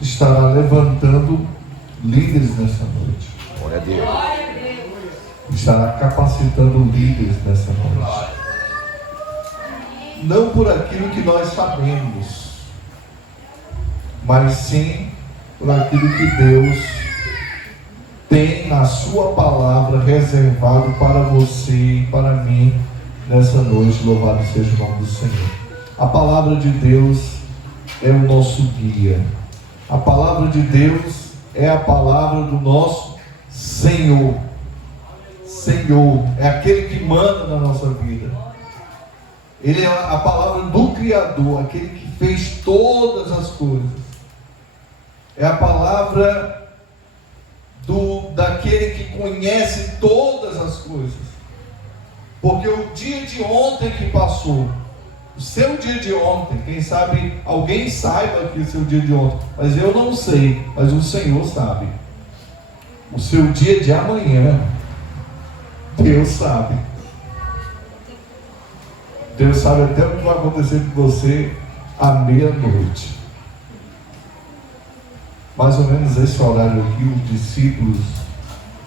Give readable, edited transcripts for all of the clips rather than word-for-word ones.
estará levantando líderes nessa noite. Glória a Deus. Estará capacitando líderes nessa noite. Não por aquilo que nós sabemos, mas sim por aquilo que Deus tem na sua palavra reservado para você e para mim nessa noite. Louvado seja o nome do Senhor. A palavra de Deus é o nosso guia. A palavra de Deus é a palavra do nosso Senhor. Senhor é aquele que manda na nossa vida. Ele é a palavra do Criador, aquele que fez todas as coisas. É a palavra daquele que conhece todas as coisas. Porque o dia de ontem que passou, o seu dia de ontem, quem sabe alguém saiba que é o seu dia de ontem, mas eu não sei, mas o Senhor sabe. O seu dia de amanhã, Deus sabe. Deus sabe até o que vai acontecer com você à meia-noite. Mais ou menos esse horário aqui, os discípulos,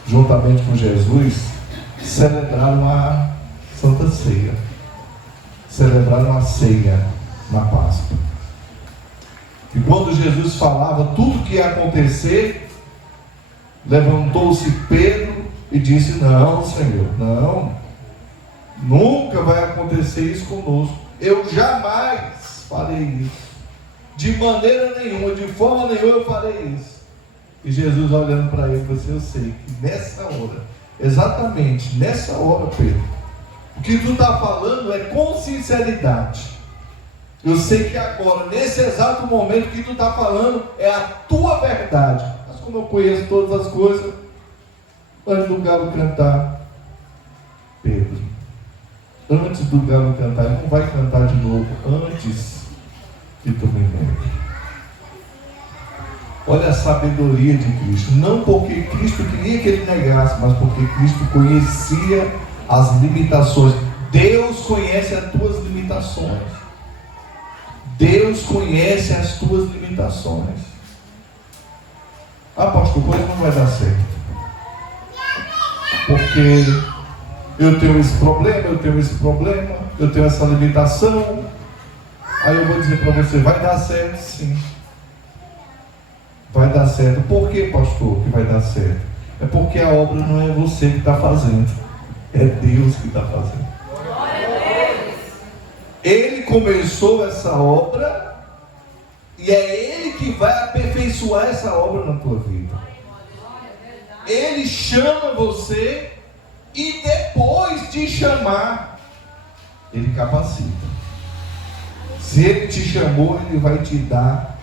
juntamente com Jesus, celebraram a Santa Ceia. Celebraram a ceia na Páscoa. E quando Jesus falava tudo que ia acontecer, levantou-se Pedro e disse: não, Senhor, não, nunca vai acontecer isso conosco. Eu jamais farei isso. De maneira nenhuma, de forma nenhuma eu farei isso. E Jesus olhando para ele, você, eu sei que nessa hora, exatamente nessa hora, Pedro, o que tu está falando é com sinceridade. Eu sei que agora, nesse exato momento, o que tu está falando é a tua verdade. Mas como eu conheço todas as coisas, antes do galo cantar, Pedro, antes do galo cantar, ele não vai cantar de novo, antes que tu me negue. Olha a sabedoria de Cristo. Não porque Cristo queria que ele negasse, mas porque Cristo conhecia as limitações. Deus conhece as tuas limitações. Deus conhece as tuas limitações. Ah, pastor, coisa não vai dar certo. Porque eu tenho esse problema, eu tenho essa limitação. Aí eu vou dizer para você, vai dar certo sim. Vai dar certo. Por que, pastor, que vai dar certo? É porque a obra não é você que está fazendo, é Deus que está fazendo. Ele começou essa obra e é Ele que vai aperfeiçoar essa obra na tua vida. Ele chama você e depois de chamar, Ele capacita. Se Ele te chamou, Ele vai te dar,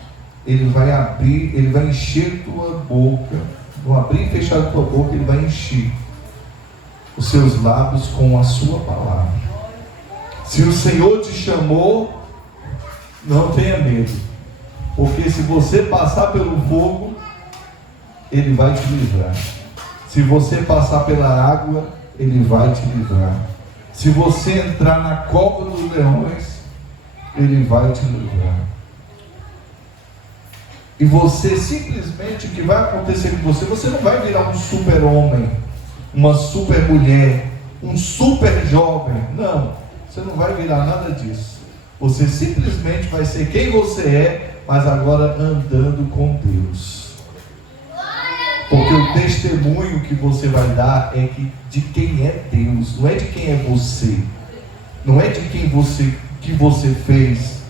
Ele vai abrir, Ele vai encher tua boca. No abrir e fechar a tua boca, Ele vai encher os seus lábios com a sua palavra. Se o Senhor te chamou, não tenha medo, porque se você passar pelo fogo, Ele vai te livrar. Se você passar pela água, Ele vai te livrar. Se você entrar na cova dos leões, Ele vai te livrar. E você simplesmente, o que vai acontecer com você, você não vai virar um super homem, uma super mulher, um super jovem. Não, você não vai virar nada disso. Você simplesmente vai ser quem você é, mas agora andando com Deus. Porque o testemunho que você vai dar é de quem é Deus, não é de quem é você. Não é de quem que você fez,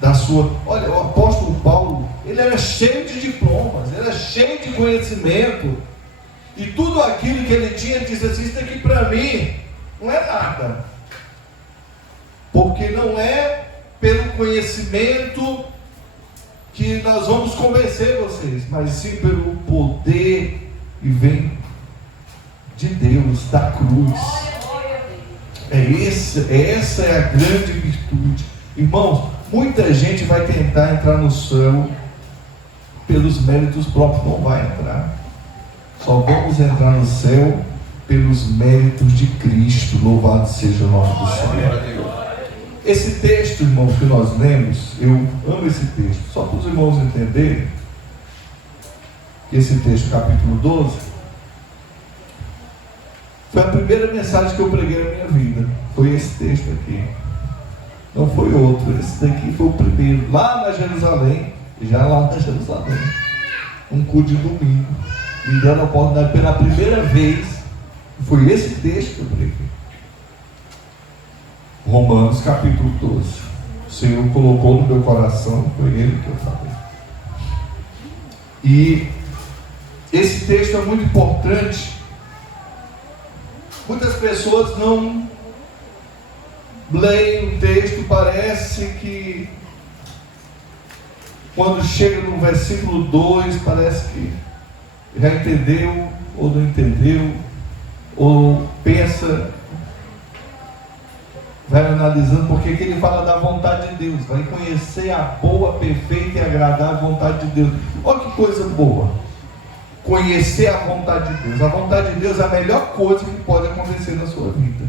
da sua... Olha, o apóstolo Paulo, ele era cheio de diplomas, ele era cheio de conhecimento, e tudo aquilo que ele tinha, ele disse assim: isso aqui para mim não é nada, porque não é pelo conhecimento que nós vamos convencer vocês, mas sim pelo poder e vem de Deus, da cruz. Essa é a grande virtude. Irmãos, muita gente vai tentar entrar no céu pelos méritos próprios, não vai entrar. Só vamos entrar no céu pelos méritos de Cristo. Louvado seja o nome do Senhor. Esse texto, irmãos, que nós lemos, eu amo esse texto, só para os irmãos entenderem. esse texto, capítulo 12, foi a primeira mensagem que eu preguei na minha vida. Foi esse texto aqui. Não foi outro. Esse daqui foi o primeiro. Lá na Jerusalém. Já lá na Jerusalém. Um culto de domingo. Me deram a oportunidade pela primeira vez. Foi esse texto que eu preguei. Romanos capítulo 12. O Senhor colocou no meu coração. Foi ele que eu falei. E esse texto é muito importante. Muitas pessoas não leem o texto, parece que quando chega no versículo 2, parece que já entendeu, ou não entendeu, ou pensa, vai analisando, porque que ele fala da vontade de Deus, vai conhecer a boa, perfeita e agradável vontade de Deus. Olha que coisa boa! Conhecer a vontade de Deus. A vontade de Deus é a melhor coisa que pode acontecer na sua vida.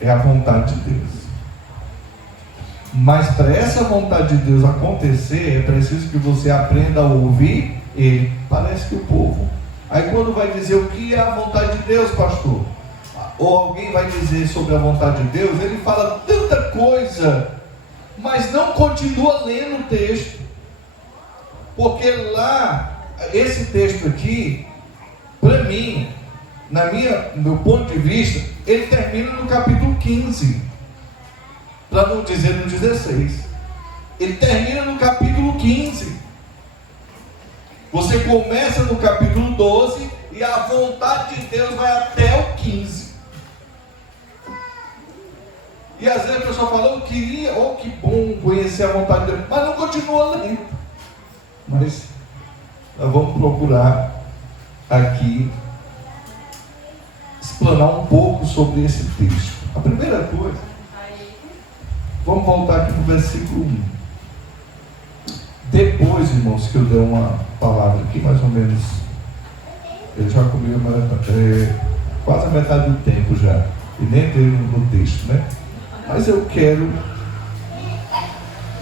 É a vontade de Deus. Mas para essa vontade de Deus acontecer, é preciso que você aprenda a ouvir Ele. Parece que o povo. Aí quando vai dizer o que é a vontade de Deus, pastor, ou alguém vai dizer sobre a vontade de Deus, ele fala tanta coisa, mas não continua lendo o texto. Porque lá, esse texto aqui, para mim, no meu ponto de vista, ele termina no capítulo 15, para não dizer no 16. Ele termina no capítulo 15. Você começa no capítulo 12 e a vontade de Deus vai até o 15. E às vezes a pessoa fala, eu queria, oh que bom conhecer a vontade de Deus, mas não continua lendo. Mas nós vamos procurar aqui explanar um pouco sobre esse texto. A primeira coisa, vamos voltar aqui no versículo 1. Depois, irmãos, que eu der uma palavra aqui, mais ou menos, ele já comeu quase a metade do tempo já, e nem teve no texto, né? Mas eu quero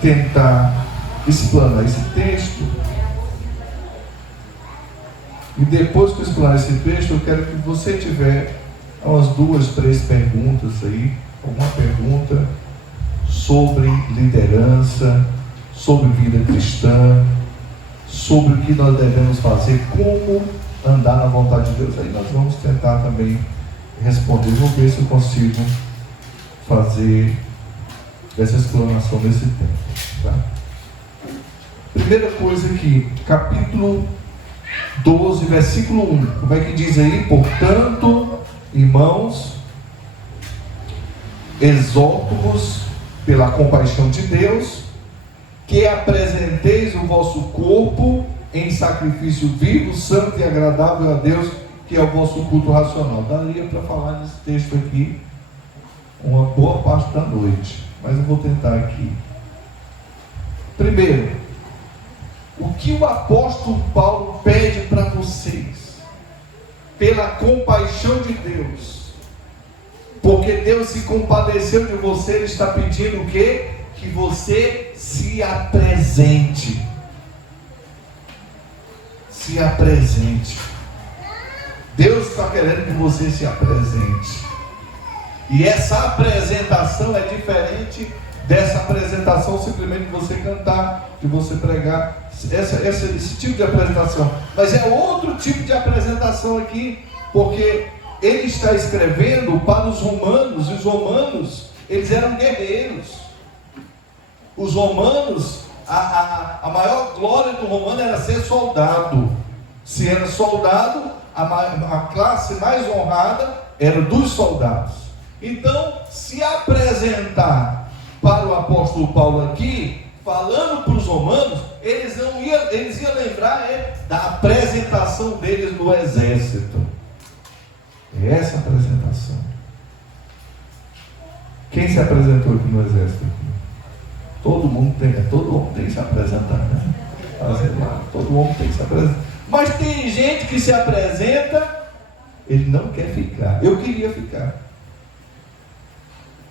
tentar explanar esse texto. E depois que eu explanar esse texto, eu quero que você tiver umas 2, 3 perguntas aí. Uma pergunta sobre liderança, sobre vida cristã, sobre o que nós devemos fazer, como andar na vontade de Deus. Aí nós vamos tentar também responder. Vou ver se eu consigo fazer essa explanação nesse tempo. Tá? Primeira coisa aqui, capítulo 12, versículo 1. Como é que diz aí? Portanto, irmãos, exorto-vos pela compaixão de Deus, que apresenteis o vosso corpo em sacrifício vivo, santo e agradável a Deus, que é o vosso culto racional. Daria para falar nesse texto aqui uma boa parte da noite, mas eu vou tentar aqui. Primeiro, o que o apóstolo Paulo pede para vocês, pela compaixão de Deus, porque Deus se compadeceu de você, Ele está pedindo o quê? Que você se apresente. Se apresente. Deus está querendo que você se apresente. E essa apresentação é diferente dessa apresentação simplesmente de você cantar, de você pregar. Esse tipo de apresentação. Mas é outro tipo de apresentação aqui, porque ele está escrevendo para os romanos, e os romanos, eles eram guerreiros. Os romanos, a maior glória do romano era ser soldado. Se era soldado, a classe mais honrada era dos soldados. Então, se apresentar para o apóstolo Paulo aqui, falando para os romanos, eles iam lembrar da apresentação deles no exército. É essa apresentação. Quem se apresentou aqui no exército? Todo mundo tem, todo homem tem que se apresentar, né? Todo homem tem que se apresentar. Mas tem gente que se apresenta, ele não quer ficar. Eu queria ficar.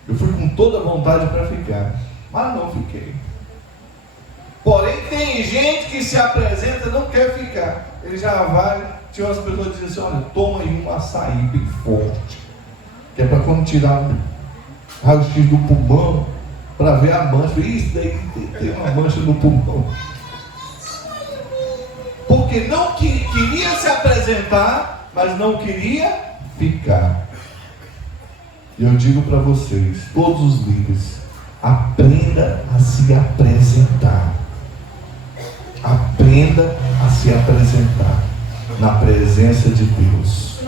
Eu fui com toda a vontade para ficar, mas não fiquei. Porém, tem gente que se apresenta e não quer ficar. Ele já vai. Tinha umas pessoas que dizem assim: olha, toma aí um açaí bem forte, que é para quando tirar o raio-x do pulmão, para ver a mancha. Isso daí tem uma mancha no pulmão. Porque não queria se apresentar, mas não queria ficar. E eu digo para vocês, todos os líderes, aprenda a se apresentar. Aprenda a se apresentar na presença de Deus.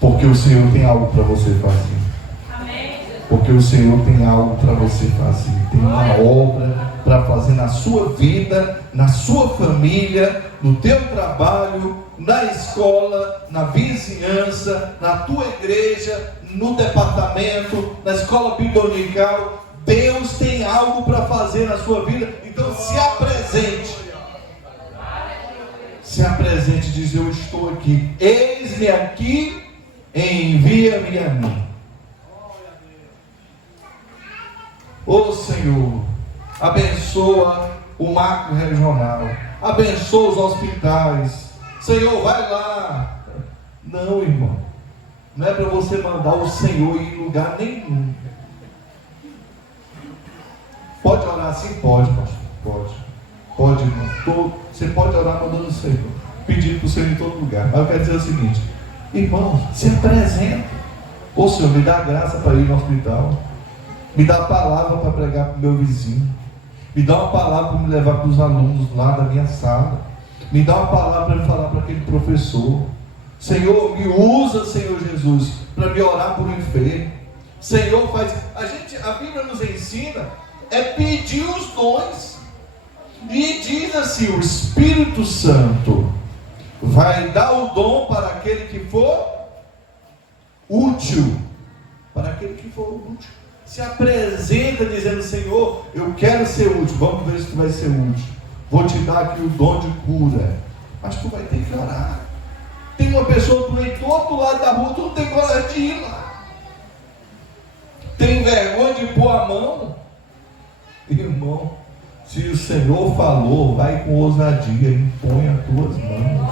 Porque o Senhor tem algo para você fazer. Porque o Senhor tem algo para você fazer. Tem uma obra para fazer na sua vida, na sua família, no teu trabalho, na escola, na vizinhança, na tua igreja, no departamento, na escola dominical. Deus tem algo para fazer na sua vida. Então se apresente. Se apresente e diz: eu estou aqui. Eis-me aqui, envia-me a mim. Ô Senhor, abençoa o macro regional, abençoa os hospitais. Senhor, vai lá. Não, irmão, não é para você mandar o Senhor ir em lugar nenhum. Pode orar assim? Pode, pastor. Pode, irmão. Você pode orar mandando o Senhor, pedindo para o Senhor em todo lugar. Mas eu quero dizer o seguinte: irmão, se apresenta. Ô Senhor, me dá graça para ir no hospital. Me dá a palavra para pregar para o meu vizinho. Me dá uma palavra para me levar para os alunos lá da minha sala. Me dá uma palavra para me falar para aquele professor. Senhor, me usa, Senhor Jesus, para me orar por um enfermo. Senhor, faz. A Bíblia nos ensina pedir os dons. E diz assim: o Espírito Santo vai dar o dom para aquele que for útil. Para aquele que for útil. Se apresenta dizendo: Senhor, eu quero ser útil. Vamos ver se tu vai ser útil. Vou te dar aqui o dom de cura. Mas tu vai ter que orar. Tem uma pessoa doente do outro lado da rua, tu não tem coragem de ir lá. Tem vergonha de pôr a mão. Irmão, se o Senhor falou, vai com ousadia, impõe as tuas mãos.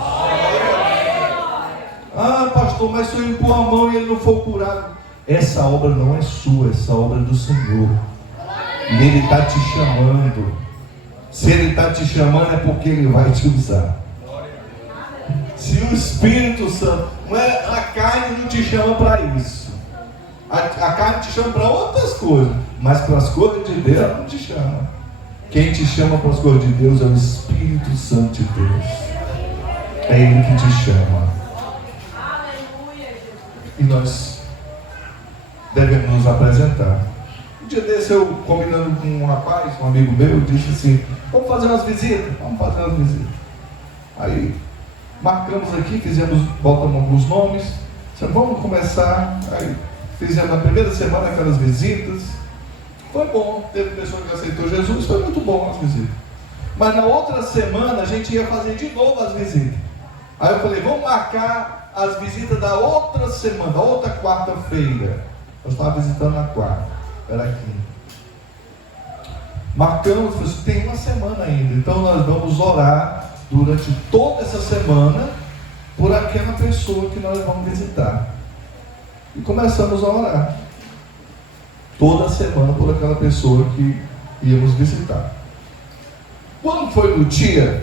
Ah, pastor, mas se eu impor a mão e ele não for curado, essa obra não é sua, essa obra é do Senhor. E Ele está te chamando. Se Ele está te chamando, é porque Ele vai te usar. Se o Espírito Santo, a carne não te chama para isso. A carne te chama para outras coisas, mas para as coisas de Deus ela não te chama. Quem te chama para as coisas de Deus é o Espírito Santo de Deus. É Ele que te chama. E nós devemos nos apresentar. Um dia desse eu, combinando com um rapaz, um amigo meu, disse assim: vamos fazer umas visitas? Vamos fazer umas visitas. Aí marcamos aqui, botamos alguns nomes, vamos começar. Aí fizemos na primeira semana aquelas visitas. Foi bom, teve pessoa que aceitou Jesus, foi muito bom as visitas. Mas na outra semana a gente ia fazer de novo as visitas. Aí eu falei: vamos marcar as visitas da outra semana, da outra quarta-feira. Eu estava visitando na quarta, era quinta. Marcamos, tem uma semana ainda, então nós vamos orar durante toda essa semana por aquela pessoa que nós vamos visitar. E começamos a orar toda semana por aquela pessoa que íamos visitar. Quando foi no dia,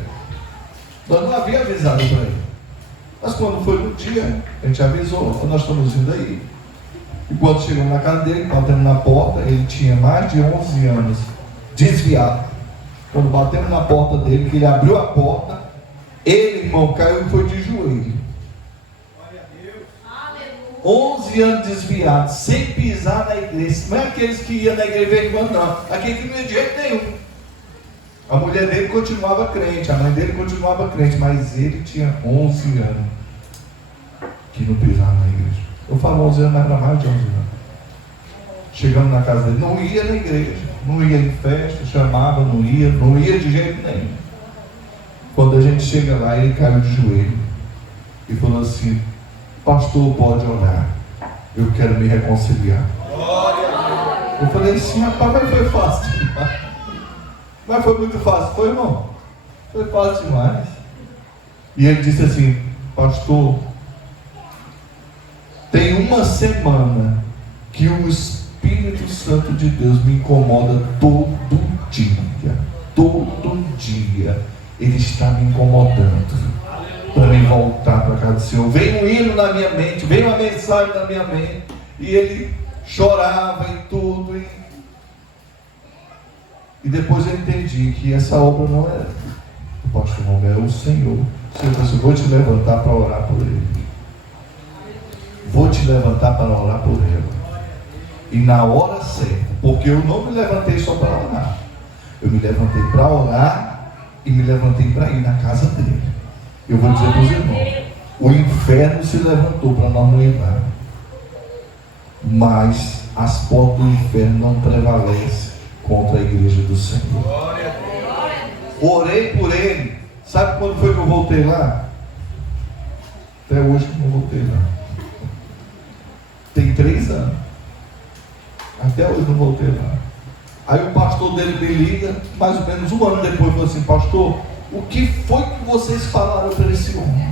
nós não havia avisado para ele. Mas quando foi no dia, a gente avisou: nós estamos indo aí. E quando chegamos na casa dele, batemos na porta, ele tinha mais de 11 anos, desviado. Quando batemos na porta dele, que ele abriu a porta, ele, irmão, caiu e foi de joelho. 11 anos desviado, sem pisar na igreja. Não é aqueles que iam na igreja de vez em quando, não. Aquele que não ia de jeito nenhum. A mulher dele continuava crente, a mãe dele continuava crente, mas ele tinha 11 anos que não pisava na igreja. Eu falo 11 anos, mas era mais de 11 anos. Chegando na casa dele, não ia na igreja, não ia em festa, chamava, não ia de jeito nenhum. Quando a gente chega lá, ele caiu de joelho e falou assim: pastor, pode orar, eu quero me reconciliar. Eu falei assim: rapaz, mas foi fácil. Mas foi muito fácil, foi, irmão? Foi fácil demais. E ele disse assim: pastor, tem uma semana que o Espírito Santo de Deus me incomoda todo dia. Todo dia Ele está me incomodando para me voltar para a casa do Senhor. Veio um hino na minha mente, veio uma mensagem na minha mente, e ele chorava e tudo. E depois eu entendi que essa obra não é do pastor Romeu, é o Senhor. O Senhor disse: vou te levantar para orar por ele. Vou te levantar para orar por ele. E na hora certa, porque eu não me levantei só para orar, eu me levantei para orar e me levantei para ir na casa dele. Eu vou dizer para os irmãos: o inferno se levantou para nós não ir lá, mas as portas do inferno não prevalecem contra a igreja do Senhor. Orei por ele. Sabe quando foi que eu voltei lá? Até hoje que não voltei lá. Tem 3 anos. Até hoje não voltei lá. Aí o pastor dele me liga, mais ou menos um ano depois, falou assim: pastor, o que foi que vocês falaram para esse homem?